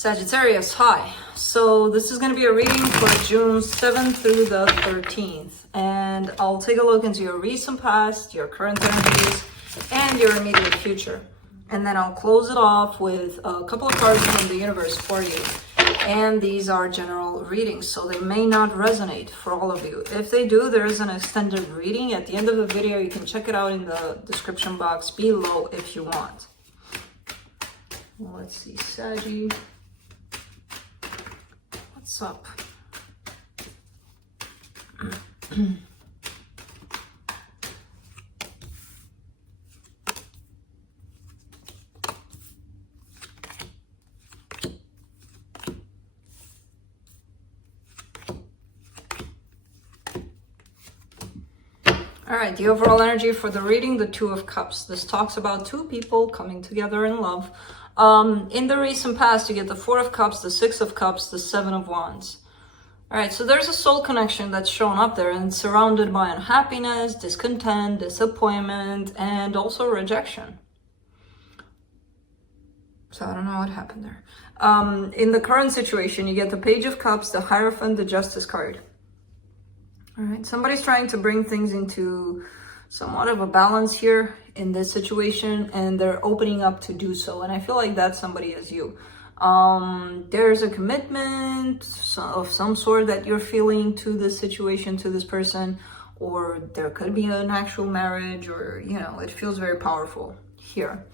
Sagittarius, hi. So this is going to be a reading for June 7th through the 13th. And I'll take a look into your recent past, your current energies, and your immediate future. And then I'll close it off with a couple of cards from the universe for you. And these are general readings, so they may not resonate for all of you. If they do, there is an extended reading at the end of the video. You can check it out in the description box below if you want. Let's see, Saggy. What's up? All right, the overall energy for the reading, the Two of Cups. This talks about two people coming together in love. In the recent past, you get the Four of Cups, the Six of Cups, the Seven of Wands. All right, so there's a soul connection that's shown up there and surrounded by unhappiness, discontent, disappointment, and also rejection. So I don't know what happened there. In the current situation, you get the Page of Cups, the Hierophant, the Justice card. All right, somebody's trying to bring things into somewhat of a balance here in this situation, and they're opening up to do so. And I feel like that somebody is you. There's a commitment of some sort that you're feeling to this situation, to this person, or there could be an actual marriage, or, you know, it feels very powerful here.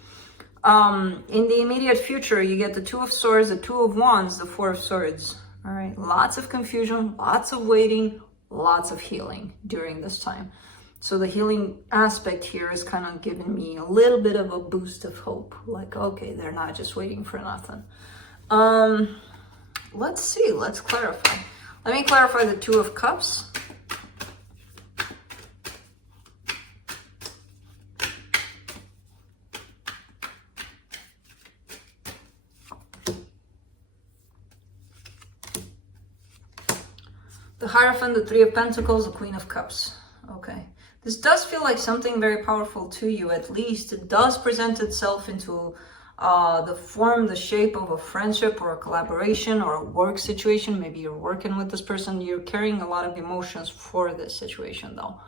In the immediate future, you get the Two of Swords, the Two of Wands, the Four of Swords. All right, lots of confusion, lots of waiting, lots of healing during this time. So the healing aspect here is kind of giving me a little bit of a boost of hope. Like, okay, they're not just waiting for nothing. Let's see, let's clarify. Let me clarify the Two of Cups. The Hierophant, the Three of Pentacles, the Queen of Cups. Okay. This does feel like something very powerful to you, at least. It does present itself into the form, the shape of a friendship or a collaboration or a work situation. Maybe you're working with this person. You're carrying a lot of emotions for this situation, though.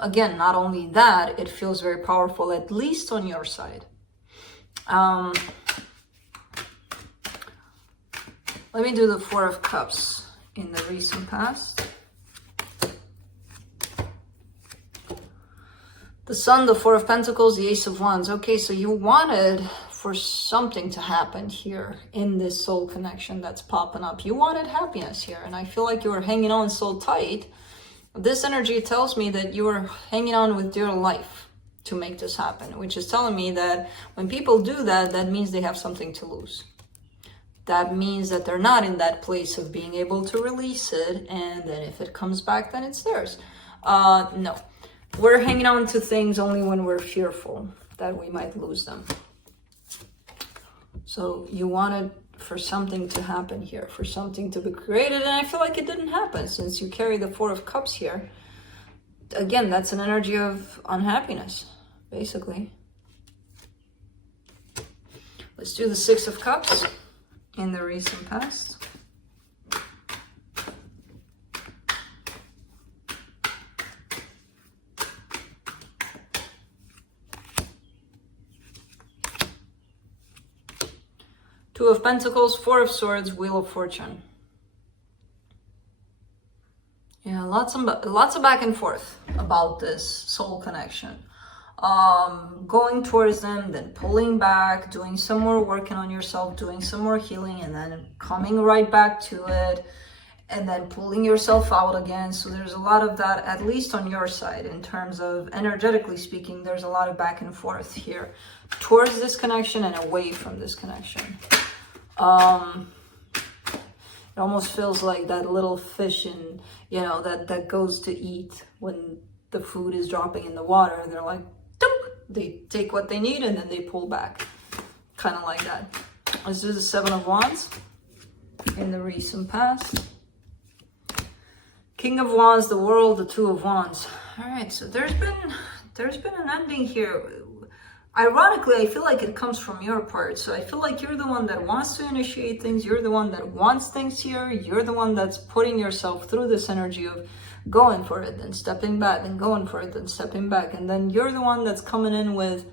Again, not only that, it feels very powerful, at least on your side. Let me do the Four of Cups in the recent past. The Sun, the Four of Pentacles, the Ace of Wands. Okay, so you wanted for something to happen here in this soul connection that's popping up. You wanted happiness here, and I feel like you were hanging on so tight. This energy tells me that you were hanging on with your life to make this happen, which is telling me that when people do that, that means they have something to lose. That means that they're not in that place of being able to release it, and then if it comes back, then it's theirs. No. We're hanging on to things only when we're fearful that we might lose them. So you wanted for something to happen here, for something to be created, and I feel like it didn't happen since you carry the Four of Cups here. Again, that's an energy of unhappiness, basically. Let's do the Six of Cups in the recent past. Two of Pentacles, Four of Swords, Wheel of Fortune. Yeah, lots of back and forth about this soul connection. Going towards them, then pulling back, doing some more working on yourself, doing some more healing, and then coming right back to it, and then pulling yourself out again. So there's a lot of that, at least on your side, in terms of energetically speaking. There's a lot of back and forth here towards this connection and away from this connection. It almost feels like that little fish in, you know, that goes to eat when the food is dropping in the water. They're like, doop! They take what they need and then they pull back. Kind of like that. Let's do the Seven of Wands in the recent past. King of Wands, the World, the Two of Wands. All right, so there's been an ending here. ironically, I feel like it comes from your part. So I feel like you're the one that wants to initiate things. You're the one that wants things here. You're the one that's putting yourself through this energy of going for it, then stepping back, and going for it, then stepping back. And then you're the one that's coming in with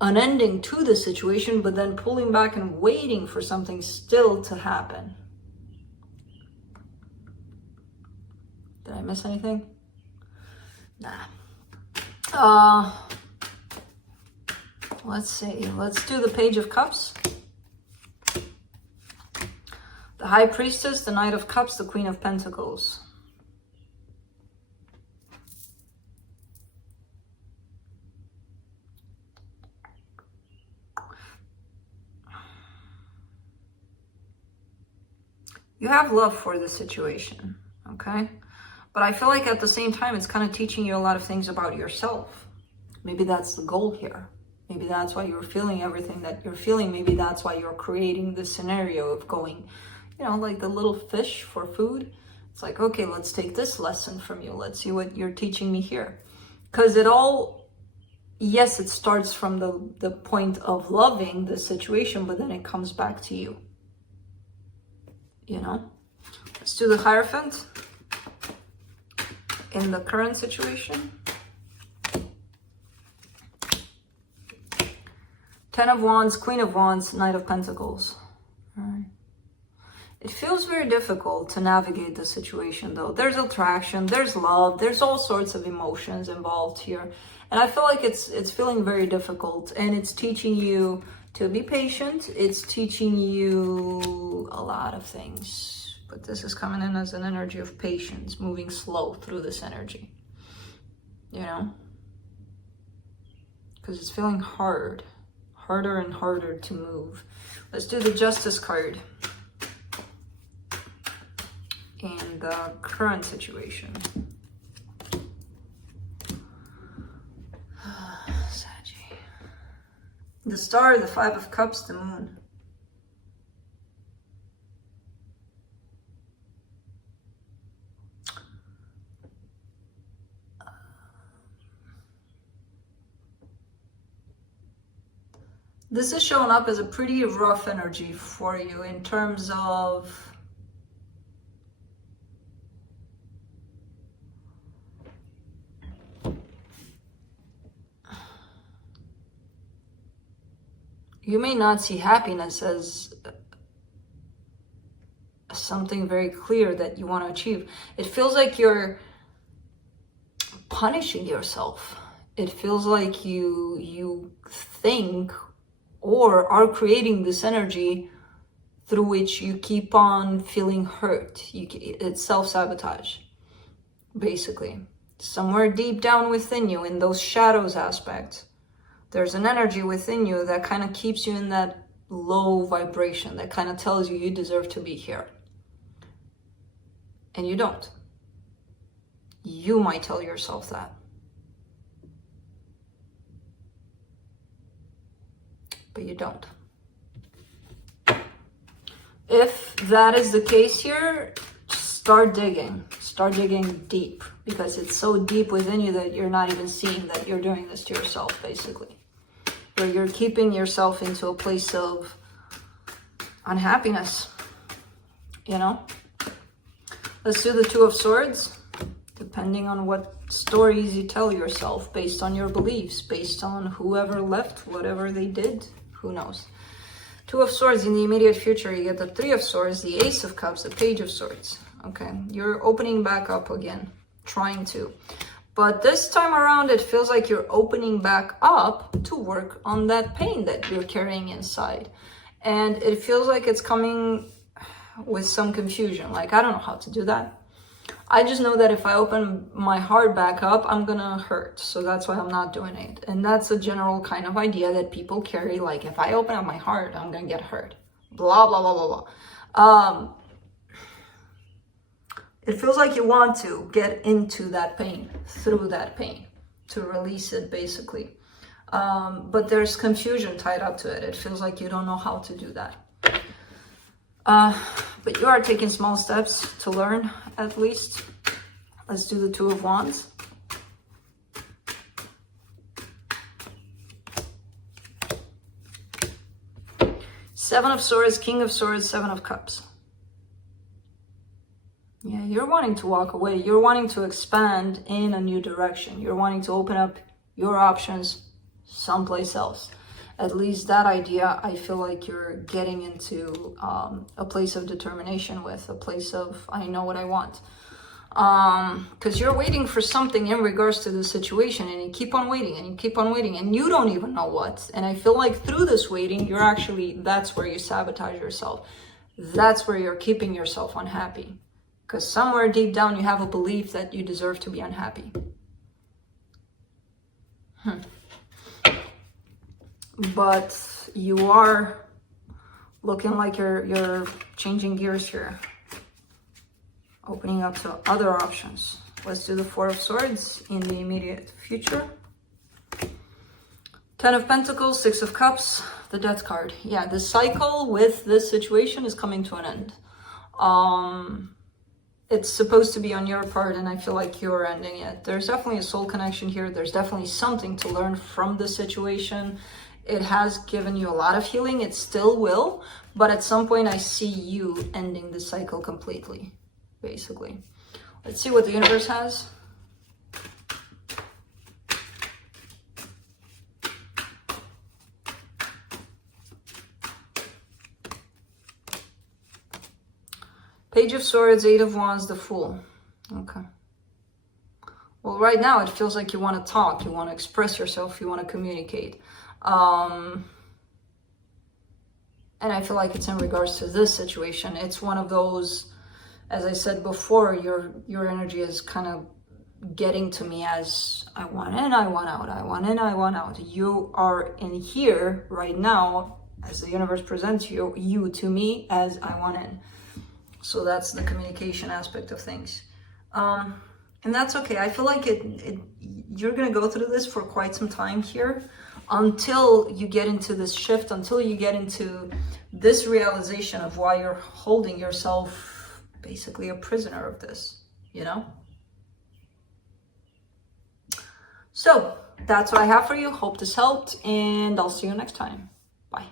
an ending to the situation, but then pulling back and waiting for something still to happen. Did I miss anything? Nah. Let's see. Let's do the Page of Cups. The High Priestess, the Knight of Cups, the Queen of Pentacles. You have love for the situation, okay? But I feel like at the same time, it's kind of teaching you a lot of things about yourself. Maybe that's the goal here. Maybe that's why you're feeling everything that you're feeling. Maybe that's why you're creating this scenario of going, you know, like the little fish for food. It's like, okay, let's take this lesson from you. Let's see what you're teaching me here. Because it all, yes, it starts from the point of loving the situation, but then it comes back to you. You know? Let's do the Hierophant in the current situation. Ten of Wands, Queen of Wands, Knight of Pentacles. All right. It feels very difficult to navigate the situation though. There's attraction, there's love, there's all sorts of emotions involved here. And I feel like it's feeling very difficult, and it's teaching you to be patient. It's teaching you a lot of things. But this is coming in as an energy of patience, moving slow through this energy. You know? Because it's feeling hard. Harder and harder to move. Let's do the Justice card in the current situation. Saggy. The Star, the Five of Cups, the Moon. This is showing up as a pretty rough energy for you in terms of you may not see happiness as something very clear that you want to achieve. It feels like you're punishing yourself. It feels like you think or are creating this energy through which you keep on feeling hurt. It's self-sabotage, basically. Somewhere deep down within you, in those shadows aspects, there's an energy within you that kind of keeps you in that low vibration, that kind of tells you you deserve to be here. And you don't. You might tell yourself that. But you don't. If that is the case here, start digging deep, because it's so deep within you that you're not even seeing that you're doing this to yourself, basically. Where you're keeping yourself into a place of unhappiness, you know? Let's do the Two of Swords, depending on what stories you tell yourself, based on your beliefs, based on whoever left, whatever they did. Who knows? Two of Swords in the immediate future, you get the Three of Swords, the Ace of Cups, the Page of Swords. Okay, you're opening back up again, trying to. But this time around, it feels like you're opening back up to work on that pain that you're carrying inside. And it feels like it's coming with some confusion. Like, I don't know how to do that. I just know that if I open my heart back up, I'm gonna hurt. So that's why I'm not doing it. And that's a general kind of idea that people carry. Like, if I open up my heart, I'm gonna get hurt. Blah, blah, blah, blah, blah. It feels like you want to get into that pain, through that pain, to release it, basically. But there's confusion tied up to it. It feels like you don't know how to do that. But you are taking small steps to learn, at least. Let's do the Two of Wands. Seven of Swords, King of Swords, Seven of Cups. Yeah, you're wanting to walk away. You're wanting to expand in a new direction. You're wanting to open up your options someplace else. At least that idea, I feel like you're getting into a place of determination with, a place of, I know what I want. Because you're waiting for something in regards to the situation, and you keep on waiting and you keep on waiting, and you don't even know what. And I feel like through this waiting, you're actually, that's where you sabotage yourself. That's where you're keeping yourself unhappy. Because somewhere deep down, you have a belief that you deserve to be unhappy. But you are looking like you're changing gears here. Opening up to other options. Let's do the Four of Swords in the immediate future. Ten of Pentacles, Six of Cups, the Death card. Yeah, the cycle with this situation is coming to an end. It's supposed to be on your part, and I feel like you're ending it. There's definitely a soul connection here. There's definitely something to learn from the situation. It has given you a lot of healing. It still will, but at some point I see you ending the cycle completely, basically. Let's see what the universe has. Page of Swords, Eight of Wands, the Fool. Okay. Well, right now it feels like you want to talk, you want to express yourself, you want to communicate. And I feel like it's in regards to this situation. It's one of those, as I said before, your energy is kind of getting to me as I want in, I want out, I want in, I want out. You are in here right now as the universe presents you to me as I want in. So that's the communication aspect of things. And that's okay. I feel like you're going to go through this for quite some time here until you get into this shift, until you get into this realization of why you're holding yourself basically a prisoner of this, you know? So that's what I have for you. Hope this helped, and I'll see you next time.